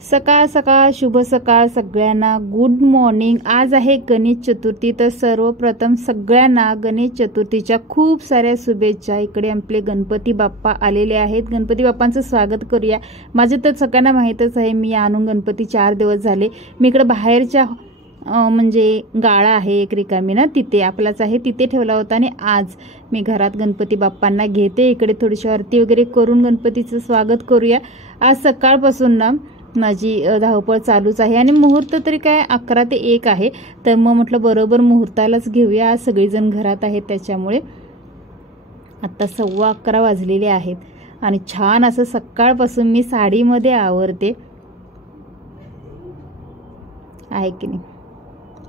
सकाळ सकाळ शुभ सकाळ सगळ्यांना, गुड मॉर्निंग। आज आहे गणेश चतुर्थी, तर सर्वप्रथम सगळ्यांना गणेश चतुर्थीच्या खूप साऱ्या शुभेच्छा। इकडे आपले गणपती बाप्पा आलेले आहेत, गणपती बाप्पांचं स्वागत करूया। माझे तर सगळ्यांना माहीतच आहे, मी आणून गणपती 4 दिवस झाले। मी इकडे बाहेरच्या म्हणजे गाळा आहे एक रिकामी ना, तिथे आपलाच आहे, तिथे ठेवला होता आणि आज मी घरात गणपती बाप्पांना घेते। इकडे थोडीशी आरती वगैरे करून गणपतीचं स्वागत करूया। आज सकाळपासून ना माझी धावपळ चालूच आहे आणि मुहूर्त तरी काय 11 ते 1 आहे, तर मग म्हटलं बरोबर मुहूर्तालाच घेऊया। आज सगळेजण घरात आहेत त्याच्यामुळे आता 11:15 वाजलेले आहेत आणि छान असं सकाळपासून मी साडीमध्ये आवरते आहे की नाही,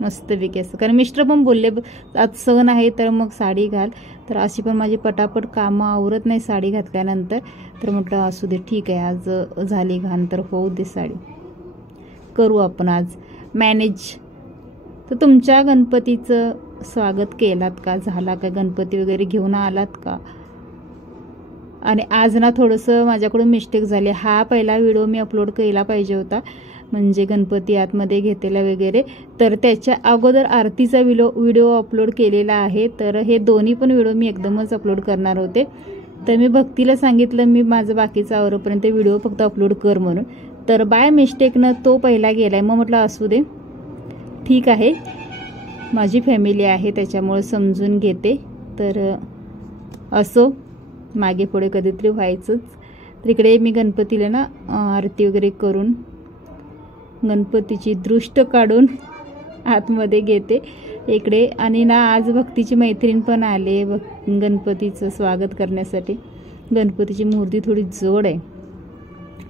मस्तपैकी असं। कारण मिस्टर पण बोलले आज सण आहे तर मग साडी घाल, तर अशी पण माझी पटापट कामं आवरत नाही साडी घातल्यानंतर, तर म्हटलं असू दे ठीक आहे, आज झाली घाण तर होऊ दे साडी, करू आपण आज मॅनेज। तर तुमच्या गणपतीचं स्वागत केलात का, झाला का, गणपती वगैरे घेऊन आलात का? आणि आज ना थोडंसं माझ्याकडून मिस्टेक झाली, हा पहिला व्हिडिओ मी अपलोड केला पाहिजे होता, म्हणजे गणपती आतमध्ये घेतलेला वगैरे, तर त्याच्या अगोदर आरतीचा व्हिडिओ अपलोड केलेला आहे। तर हे दोन्ही पण व्हिडिओ मी एकदमच अपलोड करणार होते, तर मी भक्तीला सांगितलं मी माझं बाकीचं आवरेपर्यंत व्हिडिओ फक्त अपलोड कर म्हणून, तर बाय मिस्टेकनं तो पहिला गेलाय। मग म्हटलं असू दे ठीक आहे, माझी फॅमिली आहे त्याच्यामुळे समजून घेते, तर असो मागे पुढे कधीतरी व्हायचंच। तर इकडे मी गणपतीला ना आरती वगैरे करून गणपतीची दृष्ट काढून आतमध्ये घेते इकडे। आणि ना आज भक्तीची मैत्रीण पण आले गणपतीचं स्वागत करण्यासाठी। गणपतीची मूर्ती थोडी जोड आहे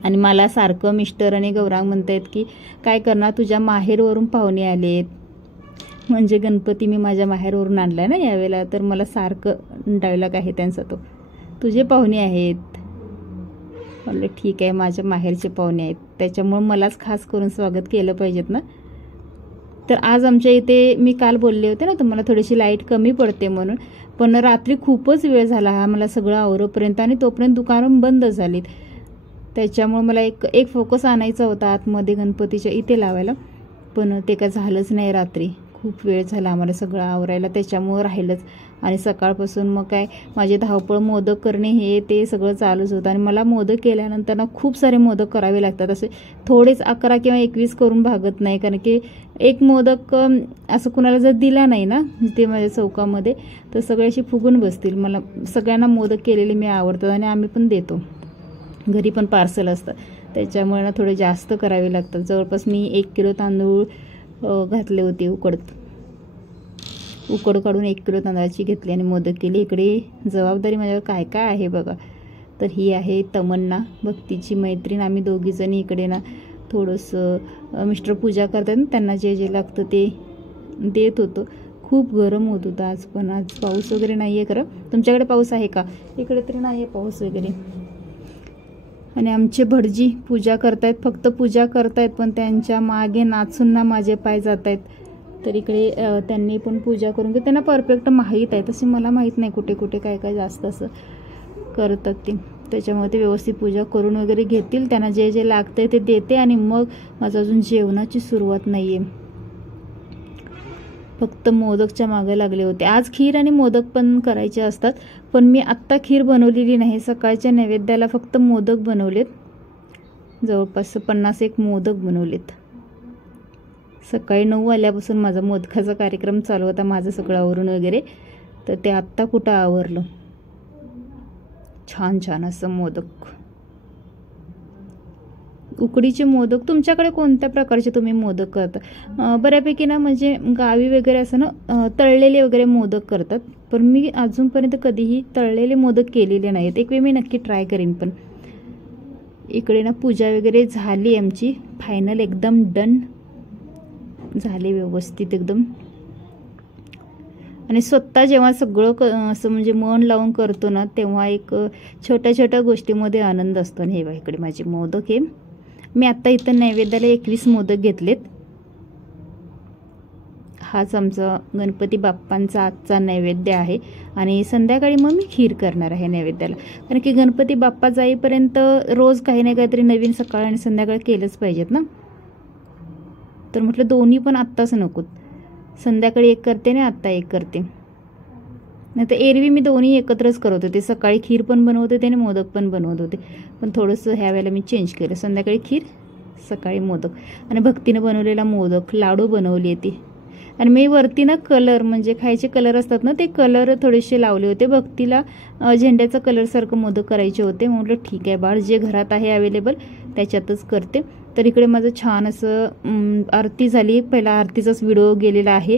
आणि मला सारखं मिस्टर आणि गौरांग म्हणतायत की काय करणार, तुझ्या माहेरवरून पाहुणे आलेत, म्हणजे गणपती मी माझ्या माहेरवरून आणलाय ना यावेळेला, तर मला सारखं डायलॉग आहे त्यांचा तो, तुझे पाहुणे आहेत। म्हणलं ठीक आहे, माझ्या माहेरचे पाहुणे आहेत त्याच्यामुळे मलाच खास करून स्वागत केलं पाहिजेत ना। तर आज आमच्या इथे मी काल बोलले होते ना तुम्हाला थोडीशी लाईट कमी पडते म्हणून, पण रात्री खूपच वेळ झाला हा मला सगळं आवरेपर्यंत आणि तोपर्यंत दुकानं बंद झालीत, त्याच्यामुळे मला एक फोकस आणायचा होता आतमध्ये गणपतीच्या इथे लावायला, पण ते काय झालंच नाही। रात्री खूप वेळ झाला आम्हाला सगळं आवरायला, त्याच्यामुळं राहिलंच। आणि सकाळपासून मग काय माझे धावपळ, मोदक करणे हे ते सगळं चालूच होतं आणि मला मोदक केल्यानंतर ना खूप सारे मोदक करावे लागतात, असे थोडेच 11 किंवा 21 करून भागत नाही, कारण की एक मोदक असं कुणाला जर दिला नाही ना ते माझ्या चौकामध्ये तर सगळे असे फुगून बसतील। मला सगळ्यांना मोदक केलेले मी आवडतात आणि आम्ही पण देतो, घरी पण पार्सल असतं, त्याच्यामुळे ना थोडे जास्त करावे लागतात। जवळपास मी 1 किलो तांदूळ घातले होते उकड काढून 1 किलो तांदळाची घेतली आणि मोदक केली। इकडे जबाबदारी माझ्यावर काय काय आहे बघा, तर ही आहे तमन्ना भक्तीची मैत्रीण, आम्ही दोघीजणी इकडे ना थोडंसं मिस्टर पूजा करतात ना, त्यांना जे जे लागतं ते देत होतो। खूप गरम होत होतं आज, पण आज पाऊस वगैरे नाही आहे खरं। तुमच्याकडे पाऊस आहे का? इकडे तरी नाही आहे पाऊस वगैरे। आणि आमचे भटजी पूजा करतायत, फक्त पूजा करतायत, पण त्यांच्या मागे नाचून ना माझे पाय जात आहेत, तर इकडे त्यांनी पण पूजा करून घेतली। त्यांना परफेक्ट माहीत आहे, तसे मला माहीत नाही कुठे कुठे काय काय जास्त असं करतात ते, त्याच्यामुळे ते व्यवस्थित पूजा करून वगैरे घेतील। त्यांना जे जे लागतं ते देते आणि मग माझं अजून जेवणाची सुरुवात नाही आहे, फक्त मोदकच्या मागे लागले होते। आज खीर आणि मोदक पण करायचे असतात, पण मी आत्ता खीर बनवलेली नाही, सकाळच्या नैवेद्याला फक्त मोदक बनवलेत, जवळपास 50-1 मोदक बनवलेत। सकाळी 9 वाजल्यापासून माझा मोदकाचा कार्यक्रम चालू होता, माझं सगळं आवरून वगैरे, तर ते आत्ता कुठं आवरलं। छान छान असं मोदक, उकडीचे मोदक। तुमच्याकडे कोणत्या प्रकारचे तुम्ही मोदक करता? बऱ्यापैकी ना म्हणजे गावी वगैरे असं ना तळलेले वगैरे मोदक करतात, पण मी अजूनपर्यंत कधीही तळलेले मोदक केलेले नाहीत, एक वेळ मी नक्की ट्राय करीन। पण इकडे ना पूजा वगैरे झाली आमची फायनल, एकदम डन झाले व्यवस्थित एकदम। आणि स्वतः जेव्हा सगळं असं म्हणजे मन लावून करतो ना, तेव्हा एक छोट्या छोट्या गोष्टीमध्ये आनंद असतो। आणि हे बघा इकडे माझे मोदक आहे, मी आत्ता इथं नैवेद्याला 21 मोदक घेतलेत। हाच आमचा गणपती बाप्पांचा आजचा नैवेद्य आहे. आणि संध्याकाळी मग मी खीर करणार आहे नैवेद्याला, कारण की गणपती बाप्पा जाईपर्यंत रोज काही ना काहीतरी नवीन सकाळ आणि संध्याकाळ केलंच पाहिजेत ना. तर म्हटलं दोन्ही पण आत्ताच नकोत, संध्याकाळी एक करते आणि आत्ता एक करते. नाही तर एरवी मी दोन्ही एकत्रच करत होते, सकाळी खीर पण बनवत होते आणि मोदक पण बनवत होते. पण थोडंसं ह्या वेळेला मी चेंज केलं, संध्याकाळी खीर सकाळी मोदक. आणि भक्तीनं बनवलेला मोदक लाडू बनवली आहे ती. आणि मी वरती ना कलर म्हणजे खायचे कलर असतात ना, ते कलर थोडेसे लावले होते. भक्तीला झेंड्याचा कलरसारखं मोदक करायचे होते. म्हटलं ठीक आहे बाळ, जे घरात आहे अवेलेबल त्याच्यातच करते. तर इकडे माझं छान असं आरती झाली. पहिला आरतीचाच व्हिडिओ गेलेला आहे,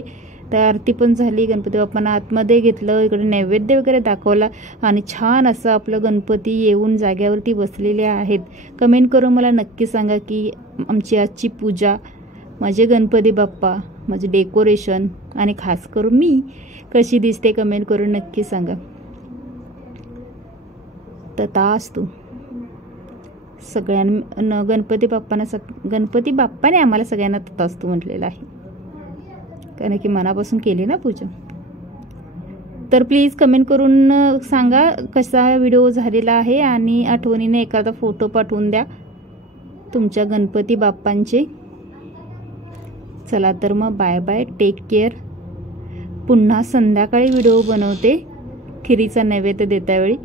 तर आरती पण झाली. गणपती बाप्पांना आतमध्ये घेतलं, इकडे नैवेद्य वगैरे दाखवला आणि छान असं आपलं गणपती येऊन जाग्यावरती बसलेले आहेत. कमेंट करून मला नक्की सांगा की आमची आजची पूजा, माझे गणपती बाप्पा, माझे डेकोरेशन आणि खास करून मी कशी दिसते कमेंट करून नक्की सांगा. तर तास तू सगळ्यांना गणपती बाप्पाने आम्हाला सगळ्यांना तथास्तु म्हटलेलं आहे, कारण की मनापासून केली ना पूजा. तर प्लीज कमेंट करून सांगा कसा व्हिडिओ झालेला आहे आणि आठवणीने एखादा फोटो पाठवून द्या तुमच्या गणपती बाप्पांचे. चला तर मग बाय बाय, टेक केअर. पुन्हा संध्याकाळी व्हिडिओ बनवते खिरीचा नैवेद्य देतावेळी.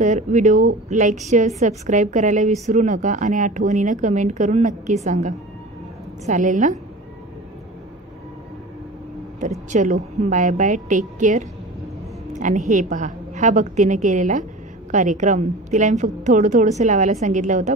तर व्हिडिओ लाईक शेअर सबस्क्राईब करायला विसरू नका आणि आठवणीनं कमेंट करून नक्की सांगा, चालेल ना. तर चलो बाय बाय, टेक केअर. आणि हे पहा, हा भक्तीनं केलेला कार्यक्रम, तिला मी फक्त थोडंसं लावायला सांगितलं होतं.